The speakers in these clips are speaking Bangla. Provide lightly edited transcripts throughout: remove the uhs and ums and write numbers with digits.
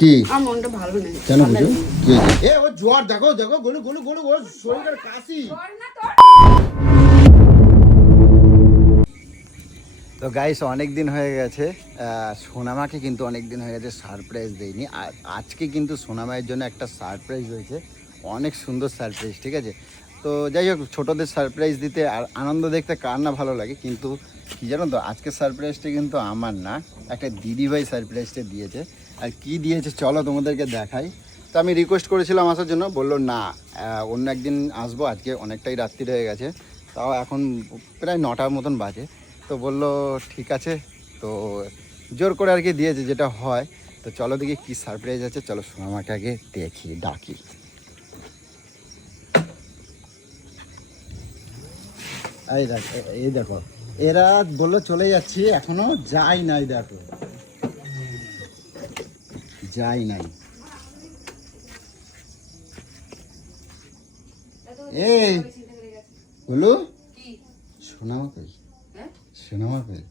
কি আমার মনটা ভালো নেই কেন বুঝো কি হয়েছে? এ ও জ্বর দেখো দেখো গলু গলু গলু ওর শরীরের কাশি। তো গাইস অনেক দিন হয়ে গেছে সোনামাকে কিন্তু অনেক দিন হয়ে গেছে সারপ্রাইজ দেয়নি। আর আজকে কিন্তু সোনামায়ের জন্য একটা সারপ্রাইজ হয়েছে, অনেক সুন্দর সারপ্রাইজ। ঠিক আছে, তো যাই হোক ছোটোদের সারপ্রাইজ দিতে আর আনন্দ দেখতে কার না ভালো লাগে, কিন্তু কী জানো তো আজকের সারপ্রাইজটা কিন্তু আমার না, একটা দিদিভাই সারপ্রাইজটা দিয়েছে। আর কি দিয়েছে চলো তোমাদেরকে দেখাই। তো আমি রিকোয়েস্ট করেছিলাম আসার জন্য, বললো না অন্য একদিন আসবো, আজকে অনেকটাই রাত্রি হয়ে গেছে, তাও এখন প্রায় 9টার মতন বাজে। তো বললো ঠিক আছে, তো জোর করে আর কি দিয়েছে যেটা হয়। তো চলো দেখি কী সারপ্রাইজ আছে, চলো সোনামাকে আগে দেখি ডাকি। এই দেখো এরা বললো চলে যাচ্ছি, এখনো যাই নাই, দেখো যাই নাই। এই বলু সোনামা কই, সোনামা কই?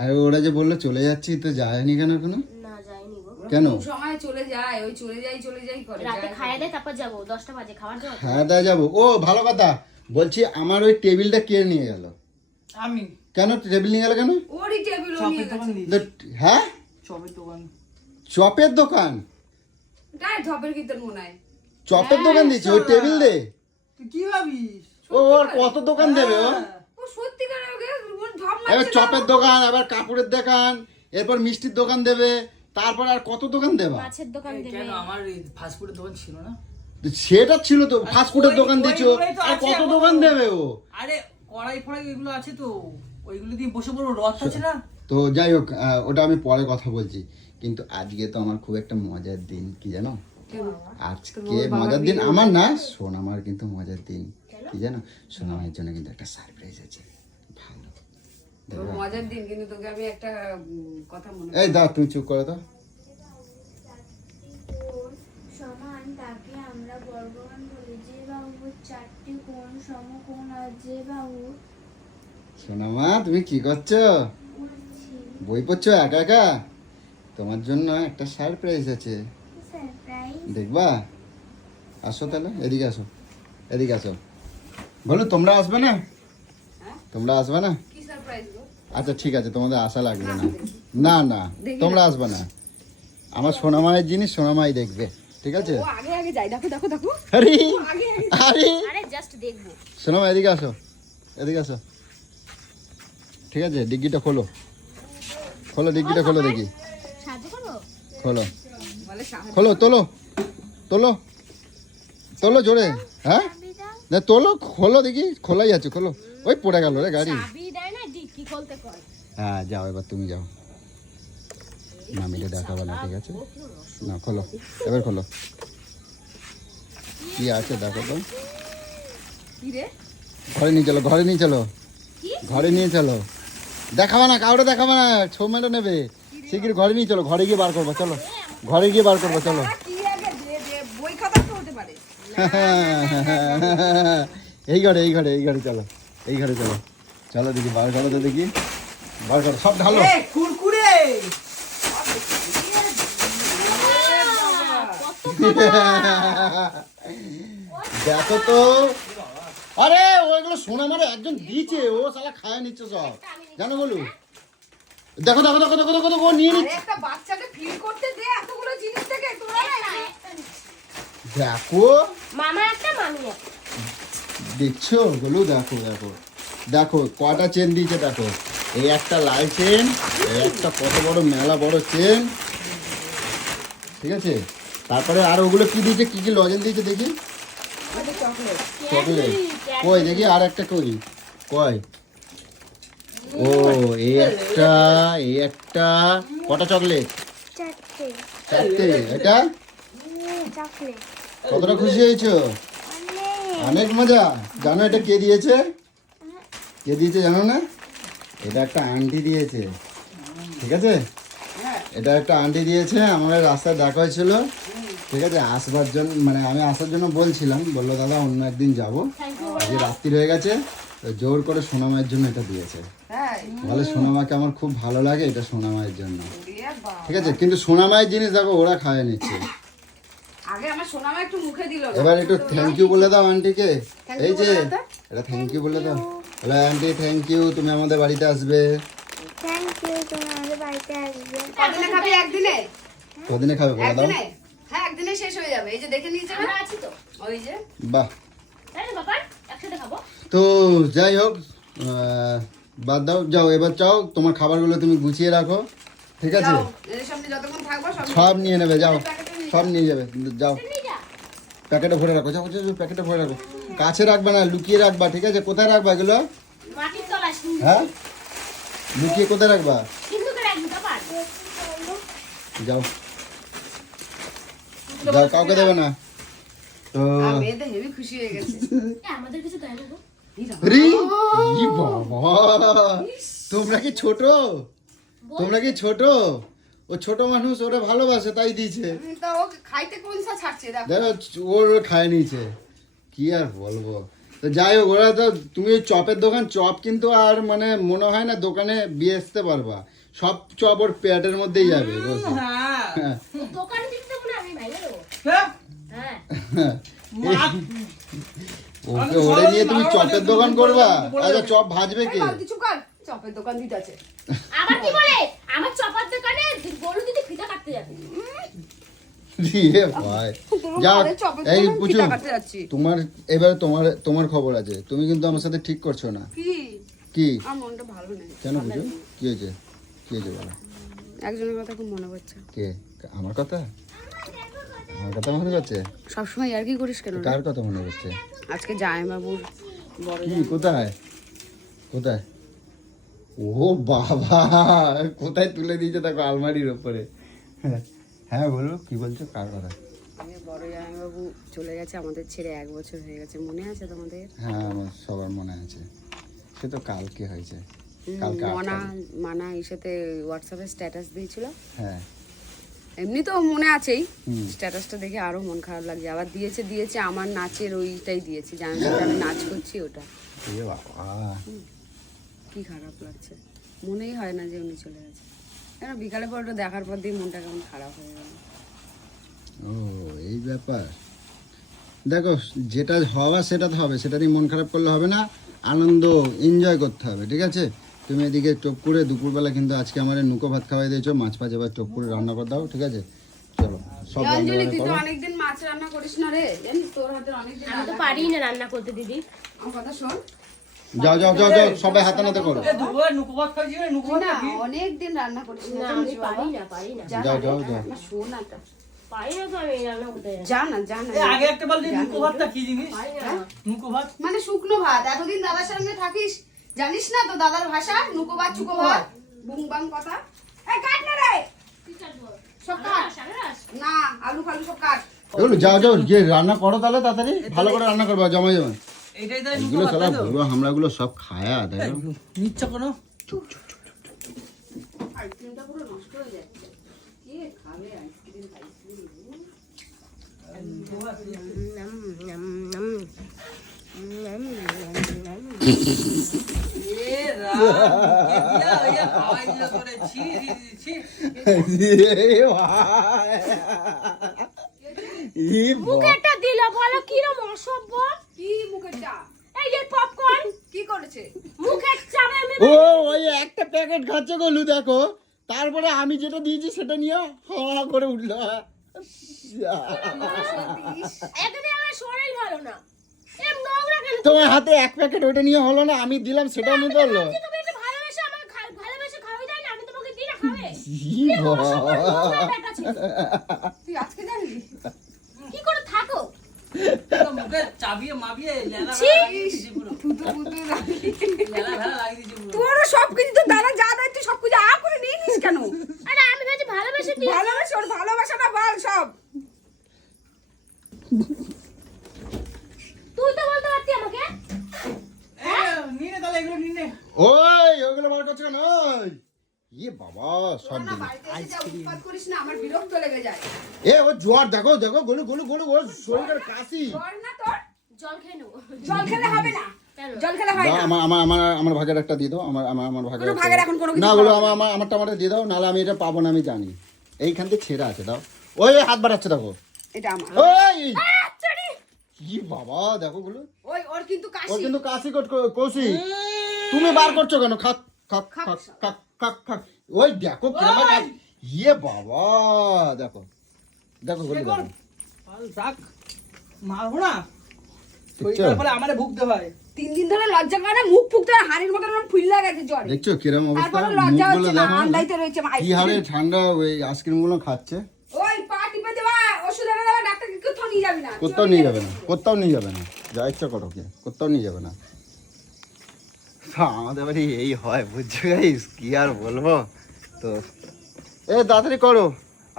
আর ওরা যে বললো চলে যাচ্ছি, তো যায়নি কেন এখনো? না যাইনি গো। কেন? সময় চলে যায়, ওই চলে যাই করে রাতে খাইয়ে দেয় তারপর যাবো, 10টা বাজে খাবার দাও। হ্যাঁ দা যাবো। ও ভালো কথা, বলছি আমার ওই টেবিলটা কে নিয়ে গেল? আমি। কেন টেবিল নিয়ে গেল কেন? ওরই টেবিল নিয়ে গেছে। হ্যাঁ চপের দোকান। চপের দোকান? গায়ে ঝপের কীর্তন মনে হয়। চপের দোকান দিচ্ছে ওই টেবিল দে? তুই কি ভাবিস? ও ওর কত দোকান দেবে ও? ও সত্যিকার ওকে ওর ঝপ এবার মারছে। চপের দোকান, আবার কাপড়ের দোকান, এরপর মিষ্টির দোকান দেবে, তারপর আর কত দোকান দেবা? মাছের দোকান দেবে। কেন আমার ফাস্ট ফুডের দোকান ছিল না? সেটা ছিল তো, ফাস্ট ফুডের দোকান দিচ্ছ, ওইগুলোই তো আর আছে কত এখনো। দোকান দেবে ও? আরে কড়াই ফড়াই এগুলো আছে তো, ওইগুলো দিয়ে বসে পড়বো, রথ আছে না? তো যাই হোক ওটা আমি পরে কথা বলছি, কিন্তু আজকে তো আমার খুব একটা মজার দিন, কি জানো? আজকে মজার দিন আমার না, সোনামার কিন্তু মজার দিন। কি জানো, সোনামার জন্য কিন্তু একটা সারপ্রাইজ আছে। ভালো তোর মজার দিন, কিন্তু তোকে আমি একটা কথা মনে এই দা তুই চুপ করে তো। সমান তাকে আমরা বর্গমান বলি। যে বাহুর 4টি কোণ সমকোণ আর যে বাহু সোনামা তুমি কি করছো? বই পড়ছো একা একা? তোমার জন্য একটা সারপ্রাইজ আছে, সারপ্রাইজ। দেখবা? আসো তাহলে, এদিকে আসো, এদিকে আসো। বলো তোমরা আসবে না? তোমরা আসবে না? কি সারপ্রাইজ গো? আচ্ছা ঠিক আছে, তোমাদের আশা লাগবে না। না না তোমরা আসবে না, আমার সোনামায়ের জিনিস সোনামাই দেখবে, ঠিক আছে? ও আগে আগে যাই, দেখো দেখো দেখো। আরে আগে আগে আরে আরে জাস্ট দেখবো। সোনামা এদিকে আসো, এদিকে আসো। ঠিক আছে, ডিগ্গিটা খোলো, খোলো ডিগ্গিটা খোলো, দেখি সাহায্য করবো? খোলো, বলে সাহায্য। খোলো, তোলো তোলো তোলো জোরে। হ্যাঁ না তোলো, খোলো দেখি, খোলাই আছে, খোলো। ওই পড়ে গেল রে গাড়ি। চাবি দেয় না, ডিক্কি খুলতে কয়। হ্যাঁ যাও, এবার তুমি যাও, মামিকে দেখাবো না, ঠিক আছে? না খোলো, এবার খোলো, কি আছে দেখো তো। কি রে? ঘরে নিয়ে চলো, ঘরে নিয়ে চলো, ঘরে নিয়ে চলো। দেখাবো না কাউরে, দেখাবো না, ছৌ মেটা নেবে। শিগগির ঘরে নিয়ে চলো, ঘরে গিয়ে বার করবো, চলো ঘরে গিয়ে বার করবো, চলো। কি আগে দে দে, বই খাতা তো হতে পারে। এই ঘরে এই ঘরে এই ঘরে চলো, এই ঘরে চলো, চলো দেখি বার করো তো, দেখি বার করো, সব ঢালো। এ কুরকুরে। দেখো তো, আরে ওইগুলো সোনা মারে একজন দিয়েছে, ও শালা খায় নিচ্ছে সব, জানো বলু? দেখো দেখো দেখো দেখো দেখো দেখো, ও নিয়ে আরে নিচ্ছে। একটা বাচ্চাকে ফিল করতে দে এতগুলো জিনিস থেকে, তোরা না দেখো মামা একটা মামি একটা। দেখছো বলু, দেখো দেখো দেখো কটা চেন দিয়েছে, দেখো এই একটা লাল চেন, এই একটা কত বড় মেলা বড় চেন, ঠিক আছে? তারপরে আর ওগুলো কি দিয়েছে, কি কি লজেন দিয়েছে দেখি, চকলেট কই দেখি, আর একটা কই কই, ও এই একটা, এই একটা, কটা চকলেট? 4টে 4টে। এটা চকলেট। কতটা খুশি হয়েছো? অনেক। অনেক মজা। জানো এটা কে দিয়েছে? কে দিয়েছে জানো না? এটা একটা আন্টি দিয়েছে, ঠিক আছে? এটা একটা আন্টি দিয়েছে, আমাদের রাস্তায় দেখা হয়েছিল, ঠিক আছে? আসবার জন্য মানে আমি আসার জন্য বলছিলাম, বললো দাদা অন্য একদিন যাবো, আজকে রাত্রি হয়ে গেছে, তো জোর করে সোনামায়ের জন্য এটা দিয়েছে। হ্যাঁ বলে সোনামাকে আমার খুব ভালো লাগে, এটা সোনামায়ের জন্য। বাবা ঠিক আছে, কিন্তু সোনামায়ের জিনিস দেখো ওরা খায় নিচ্ছে। আগে আমার সোনামা একটু মুখে দিল না। এবার একটু থ্যাংক ইউ বলে দাও আন্টিকে। Thank এই you যে বলে দাও তো। এটা থ্যাংক ইউ বলে দাও। বলে আন্টি থ্যাংক ইউ, তুমি আমাদের বাড়িতে আসবে। থ্যাংক ইউ, তুমি আমাদের বাড়িতে আসবে। কদিনে খাবি? একদিনে? কদিনে খাবে বলে দাও। একদিনে? হ্যাঁ, একদিনে শেষ হয়ে যাবে। এই যে দেখে নিয়েছে না? আমরা আছি তো, ওই যে। বাহ। তাই না বাবা? একসাথে খাবো। তো যাই হোক, বাদ দাও, যাও এবার চাও তোমার খাবারগুলো তুমি গুছিয়ে রাখো, ঠিক আছে? যাও, এদের সামনে যতক্ষণ থাকবো সব নিয়ে নেবে, যাও প্যাকেটে নিয়ে সব নিয়ে যাবে, যাও নিয়ে যা। প্যাকেটে ভরে রাখো, যাও যাও প্যাকেটে ভরে রাখো। কাছে রাখবা না, লুকিয়ে রাখবা, ঠিক আছে? কোথায় রাখবা এগুলো? মাটির তলায় হ্যাঁ, লুকিয়ে কোথায় রাখবা? সিন্ধুকে রাখবি বাবা। যাও যাও, কাউকে দেবে না তো। আর মেয়েদের হেবি খুশি হয়ে গেছে। আমাদের কিছু তাই না গো। রি, ই বাবা, তোমরা কি ছোট? তোমরা কি ছোট? ও ছোট মানুষ, ওরা ভালোবাসে তাই দিয়েছে। তা ও খাইতে কোন সা ছাড়ছে দেখো। দেখো ওর খায় নিয়েছে, কি আর বলবো। তো যাই হোক, ওরা তো, তুমি ওই চপের দোকান, চপ কিন্তু আর মানে মনে হয় না দোকানে বেচতে পারবা, সব চপ ওর পেটের মধ্যেই যাবে বলছে। হ্যাঁ হ্যাঁ। দোকানে দিতে দেবো না, আমি ভেঙে দেবো। হ্যাঁ হ্যাঁ। ওকে ওরে নিয়ে তুমি চপের দোকান করবা? আচ্ছা চপ ভাজবে কে? বালতি চুপ কর, চপের দোকান দিতে আছে। আবার কি বলে, আমার চপার দোকানে গরু দিদি ফিতা কাটতে যাবে। দিয়ে ভাই যাও। ঘরে চপের এই দোকান পুচু, ফিতা কাটতে যাচ্ছি। তোমার এবার তোমার খবর আছে, তুমি কিন্তু আমার সাথে ঠিক করছো না। কি? কি? আমার মনটা ভালো নেই। কেন পুচু, কি হয়েছে? কি হয়েছে বলো? একজনের কথা খুব মনে পড়ছে। কে? আমার কথা? আমার কথা মনে করছে? সবসময় আর কি করিস কেন রে? কার কথা মনে করছে? আজকে জামাইবাবুর বড় কি? কোথায় কোথায়? ও বাবা, কোথায় তুলে দিয়েছে দেখো, আলমারির ওপরে। হ্যাঁ বলো, কি বলছো, কার কথা? বড় জামাইবাবু চলে গেছে আমাদের ছেড়ে, 1 বছর হয়ে গেছে। মনে আছে তোমাদের? হ্যাঁ আমার সবার মনে আছে, সে তো কালকে হয়েছে। কালকে 8 তারিখ। মানা এই সাথে হোয়াটসঅ্যাপে স্ট্যাটাস দিয়েছিল। হ্যাঁ। এমনি তো মনে আছেই, হুম। স্ট্যাটাসটা দেখে আরো মন খারাপ লাগছে। আবার দিয়েছে আমার নাচের ওইটাই দিয়েছে, জানো আমি নাচ করছি ওটা। এ বাবা, কি খারাপ লাগছে, মনেই হয় না যে উনি চলে গেছে। কেন বিকালে পর ওটা দেখার পর দিয়ে মনটা কেমন খারাপ হয়ে গেল। ও এই ব্যাপার। দেখো যেটা হওয়া সেটা তো হবে, সেটা নিয়ে মন খারাপ করলে হবে না, আনন্দ এনজয় করতে হবে, ঠিক আছে? তুমি এদিকে টপ করে দুপুরবেলা কিন্তু আজকে আমার নুকো ভাত খাওয়াই দিয়েছো, মাছ ফাছ এবার টপ করে রান্না করে দাও, ঠিক আছে? চলো সব রান্না অঞ্জলি, তুই তো করো। অনেকদিন মাছ রান্না করিস না রে, জানিস তোর হাতের অনেকদিন আমি তো পারি না রান্না করতে দিদি। আমার কথা শোন। যাও যাও যাও যাও, সবাই হাতে নাতে করো। এ দুপুরে নুকুবাত খাইছি রে, নুকুবাত না, খাইছি। অনেকদিন রান্না করিস না, না জানিস আমি বাবা? পারি না। যা যাও, না রে, যাও, যাও। না, শোন না এটা। পারি না তো আমি রান্না করতে। যা না এ আগে একটা বল যে নুকুবাতটা কি জিনিস? পারি না। নুকুবাত মানে শুকনো ভাত। এতদিন দাদার সঙ্গে থাকিস, জানিস না তো দাদার ভাষা? নুকো ভাত, চুকো ভাত, বুং বাং কথা। এই কাট না রে, কি কাটবো? সব কাট। সারারাস। না, আলু ফালু সব কাট। এগুলো যাও যাও, যে রান্না করো তাহলে তাড়াতাড়ি, ভালো করে রান্না করবা, জমা জমা। এইটাই তাই এগুলো নুকুবাত সারা তাই তো? বুড়ো হামলাগুলো সব খায়া দেখো। নিচ্ছ কোনো? আইসক্রিমটা পুরো নষ্ট হয়ে যাচ্ছে। কে খাবে আইসক্রিম? এ রাম, কে দিয়া হইয়া খাওয়াই দিল তোরে, ছি ছি মুখে একটা দিল, বলো কিরম অসভ্য। কি মুখেরটা? এই যে পপকর্ন কি করেছে? মুখে চাবে আমি। ও ওই একটা প্যাকেট খাচ্ছে গলু দেখো, তারপরে আমি যেটা দিয়েছি সেটা নিয়ে হা করে উঠলো। এখানে আমার শরীর ভালো না। এম নোংরা কেন? তোমার হাতে এক প্যাকেট ওইটা নিয়ে হলো না, আমি দিলাম সেটাও নিতে হলো। তুমি একটু ভালোবেসে আমাকে ভালোবেসে খাওয়াই দেয় না, আমি তোমাকে দিই না খাবে। ই বাবা। তুই আজকে জানলি? কি করে থাকো? তো মুখে চাবিয়ে মাবিয়ে লেলা ছি! ভেলা লাগিয়ে দিয়েছে পুরো। থুতু পুতু রাখি। লেলা ভেলা লাগিয়ে দিয়েছে পুরো। তোরও সবকিছু তো দাদা যা দেয় তুই সবকিছু করে নিয়ে নিস কেন? আরে আমি ভাবছি ভালোবেসে দিই। ভালোবাসা, ওর ভালোবাসাটা বল সব। তুই তো বলতে পারতি আমাকে। এ, নিয়ে নে তাহলে এগুলো নিয়ে নে। ওই ওগুলো বার করছো কেন? ওই ইয়ে বাবা, সব তোরা না দিলি। বাড়িতে এসে যা উৎপাত করিস না, আমার বিরক্ত লেগে যায়। এ ও জ্বর দেখো দেখো, গলু গলু গলু, ওর শরীরের কাশি। জ্বর না তোর? জল খেয়ে নেবো। জল খেলে হবে না, কেন? জল খেলে হয় দাও, না। আমার আমার আমার আমার ভাগের একটা দিয়ে দাও, আমার আমার আমার ভাগের কোনো একটা ভাগের দাও। এখন কোনো কিছু না ওগুলো খাওয়া আমারটা দিয়ে দাও, নাহলে আমি এটা পাবো না, আমি জানি। এইখান থেকে ছেঁড়া আছে দাও। ওই হাত বাড়াচ্ছে দেখো। এটা আমার। ওই কি বাবা দেখো গুলো। ওই ওর কিন্তু ও কাশি। কিন্তু কাশি কৌশি তুমি বার করছো কেন? খাক খাক খাক খাক খাক খাক। ওই দেখো কিরকম কাজ। ইয়ে বাবা দেখো দেখো গুলো দেখো। আর যাক মারবো না, দেখছো? তারপরে আমারে ভুগতে হয়। 3 দিন ধরে লজ্জা করে না, মুখ ফুকতে হাড়ির মতন ফুললা গেছে জ্বরে। দেখছো কিরকম অবস্থা? তারপরে লজ্জা মুখগুলো হচ্ছে না, দেখো আন্দাইতে রয়েছে কি হারে ঠান্ডা ওই আইসক্রিম গুলো খাচ্ছে। ওই পা টিপে দেবা, ওষুধ এনে দেবা, ডাক্তারকে কোথাও নিয়ে যাবি না। কোথাও নিয়ে যাবে না, কোথাও নিয়ে যাবে না, যা ইচ্ছা করো কে, কোথাও নিয়ে যাবে না। আমাদের বাড়ি এই হয় বুঝছো গাইস, কি আর বলবো। তো তাড়াতাড়ি করো,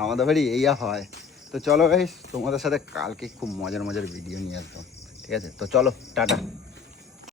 আমাদের বাড়ি এই হয়। তো চলো গাইস, তোমাদের সাথে কালকে খুব মজার মজার ভিডিও নিয়ে আসবো, ঠিক আছে? তো চলো টাটা।